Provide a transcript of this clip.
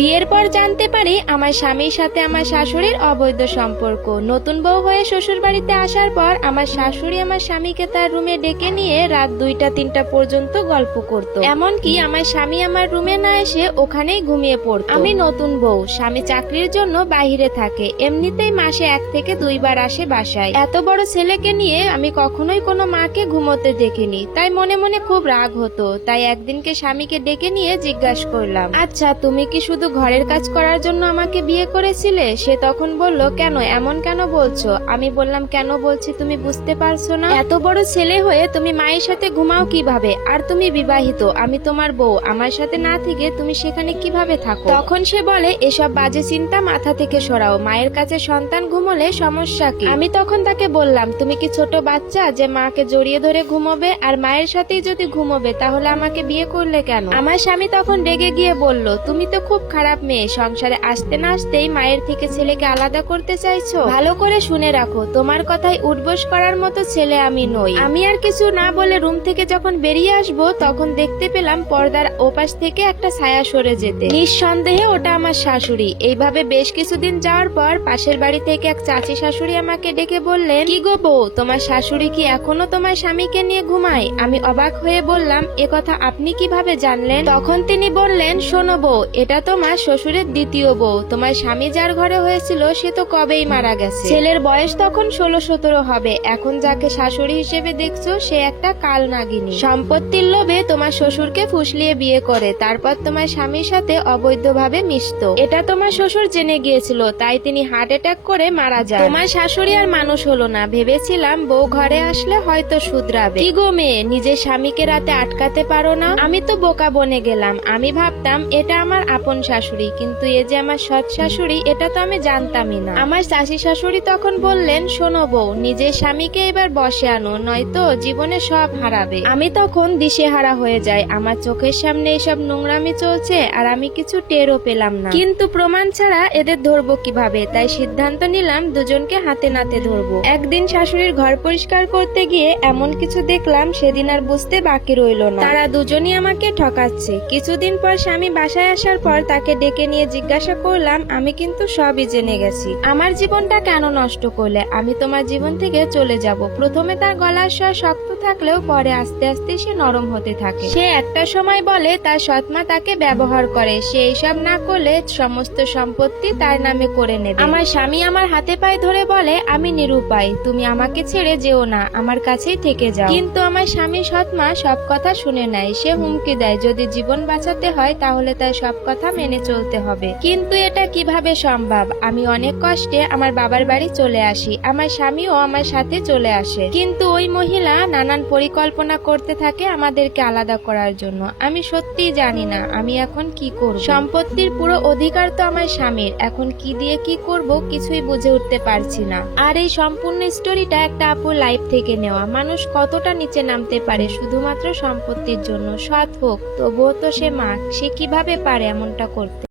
বিয়ের পর জানতে পারি আমার স্বামীর সাথে আমার শাশুড়ির অবৈধ সম্পর্ক। নতুন বউ হয়ে শ্বশুর বাড়িতে আসার পর আমার শাশুড়ি আমার স্বামীকে তার রুমে ডেকে নিয়ে রাত 2টা-3টা পর্যন্ত গল্প করত। এমনকি আমার স্বামী আমার রুমে না এসে ওখানেই ঘুমিয়ে পড়ত। আমি নতুন বউ, স্বামী চাকরির জন্য বাইরে থাকে, এমনিতেই মাসে 1 থেকে 2 বার আসে বাসায়। এত বড় ছেলেকে নিয়ে আমি কখনোই কোনো মাকে ঘুমোতে দেখিনি, তাই মনে মনে খুব রাগ হতো। তাই একদিনকে স্বামীকে ডেকে নিয়ে জিজ্ঞাসা করলাম, আচ্ছা তুমি কি শুধু ঘরের কাজ করার জন্য আমাকে বিয়ে করেছিলে? সে তখন বলল, কেন এমন কেন বলছো? আমি বললাম, কেন বলছি তুমি বুঝতে পারছো না? এত বড় ছেলে হয়ে তুমি মায়ের সাথে ঘুমাও কিভাবে? আর তুমি বিবাহিত, আমি তোমার বউ, আমার সাথে না থেকে তুমি সেখানে কিভাবে থাকো? তখন সে বলে, এসব বাজে চিন্তা মাথা থেকে সরাও, মায়ের কাছে সন্তান ঘুমোলে সমস্যা কি? আমি তখন তাকে বললাম, তুমি কি ছোট বাচ্চা যে মাকে জড়িয়ে ধরে ঘুমোবে? আর মায়ের সাথেই যদি ঘুমোবে তাহলে আমাকে বিয়ে করলে কেন? আমার স্বামী তখন রেগে গিয়ে বলল, তুমি তো খুব খারাপ মেয়ে, সংসারে আসতে না আসতেই মায়ের থেকে ছেলেকে আলাদা করতে চাইছো। ভালো করে শুনে রাখো, তোমার কথায় উঠবোস করার মতো ছেলে আমি নই। আমি আর কিছু না বলে রুম থেকে যখন বেরিয়ে আসবো তখন দেখতে পেলাম পর্দার ওপাশ থেকে একটা ছায়া সরে যেতে। নিঃসন্দেহে ওটা আমার শাশুড়ি। এইভাবে বেশ কিছুদিন যাওয়ার পর পাশের বাড়ি থেকে এক চাচি শাশুড়ি আমাকে ডেকে বললেন, কি গো বউ, তোমার শাশুড়ি কি এখনো তোমার স্বামীকে নিয়ে ঘুমায়? আমি অবাক হয়ে বললাম, এ কথা আপনি কিভাবে জানলেন? তখন তিনি বললেন, শোনো বউ, এটা তোমার শ্বশুরের দ্বিতীয় বউ। তোমার স্বামী যার ঘরে হয়েছিল সে তো কবেই মারা গেছে। ছেলের বয়স তখন 16-17 হবে। এখন যাকে শাশুড়ি হিসেবে দেখছো সে একটা কাল নাগিনী। সম্পত্তির লোভে তোমার শ্বশুরকে ফুসলিয়ে বিয়ে করে তারপর তোমার স্বামীর সাথে অবৈধভাবে মিশতো। এটা তোমার শ্বশুর জেনে গিয়েছিল, তাই তিনি হার্ট অ্যাটাক করে মারা যান। তোমার শাশুড়ি আর মানুষ হলো না। ভেবেছিলাম বউ ঘরে আসলে হয়তো শুধরাবে। কি গো মেয়ে, নিজের স্বামীকে রাতে আটকাতে পারো না? আমি তো বোকা বনে গেলাম। আমি ভাবতাম এটা আমার আপন শাশুড়ি, কিন্তু এ যে আমার সৎ শাশুড়ি এটা তো আমি জানতামই না। আমার চাচি শাশুড়ি তখন বললেন, শোনো বউ, নিজের স্বামীকে এবার বসে আনো, নয়তো জীবনে সব হারাবে। আমি তখন দিশেহারা হয়ে যাই। আমার চোখের সামনে এসব নোংরামি চলছে আর আমি কিছু টেরও পেলাম না। কিন্তু প্রমাণ ছাড়া এদের ধরবো কিভাবে? তাই সিদ্ধান্ত নিলাম দুজনকে হাতে নাতে ধরবো। একদিন শাশুড়ির ঘর পরিষ্কার করতে গিয়ে এমন কিছু দেখলাম সেদিন আর বুঝতে বাকি রইল না। তারা দুজনই আমাকে ঠকাচ্ছে। কিছুদিন পর স্বামী বাসায় আসার পর তাকে ডেকে নিয়ে জিজ্ঞাসা করলাম, আমি কিন্তু সবই জেনে গেছি, আমার জীবনটা কেন নষ্ট করলে? আমি তোমার জীবন থেকে চলে যাব। প্রথমে তার গলার স্বর শক্ত থাকলেও পরে আস্তে আস্তে সে নরম হতে থাকে। সে একটা সময় বলে তার সৎমা তাকে ব্যবহার করে, সে এইসব না করলে সমস্ত সম্পত্তি তার নামে করে নেবে। আমার স্বামী আমার হাতে পায়ে ধরে বলে, আমি নিরুপায়, তুমি আমাকে ছেড়ে যেও না, আমার কাছেই থেকে যাও। কিন্তু আমার স্বামী সৎমা সব কথা শুনে নেয়। সে হুমকি দেয়, যদি জীবন বাঁচাতে হয় তাহলে তার সব কথা মেনে চলতে হবে। কিন্তু এটা কিভাবে সম্ভব? আমি অনেক কষ্টে আমার বাবার বাড়ি চলে আসি। আমার স্বামীও আমার সাথে চলে আসে, কিন্তু ওই মহিলা নানান পরিকল্পনা করতে থাকে আমাদেরকে আলাদা করার জন্য। আমি সত্যিই জানি না আমি এখন কি করব। সম্পত্তির পুরো অধিকার তো আমার স্বামীর, এখন কি দিয়ে কি করব কিছুই বুঝে উঠতে পারছি না। আর এই সম্পূর্ণ স্টোরিটা একটা আপুর লাইফ থেকে নেওয়া। মানুষ কতটা নিচে নামতে পারে শুধুমাত্র সম্পত্তির জন্য। সৎ হোক তবুও তো সে মা, সে কিভাবে পারে এমনটা করতে?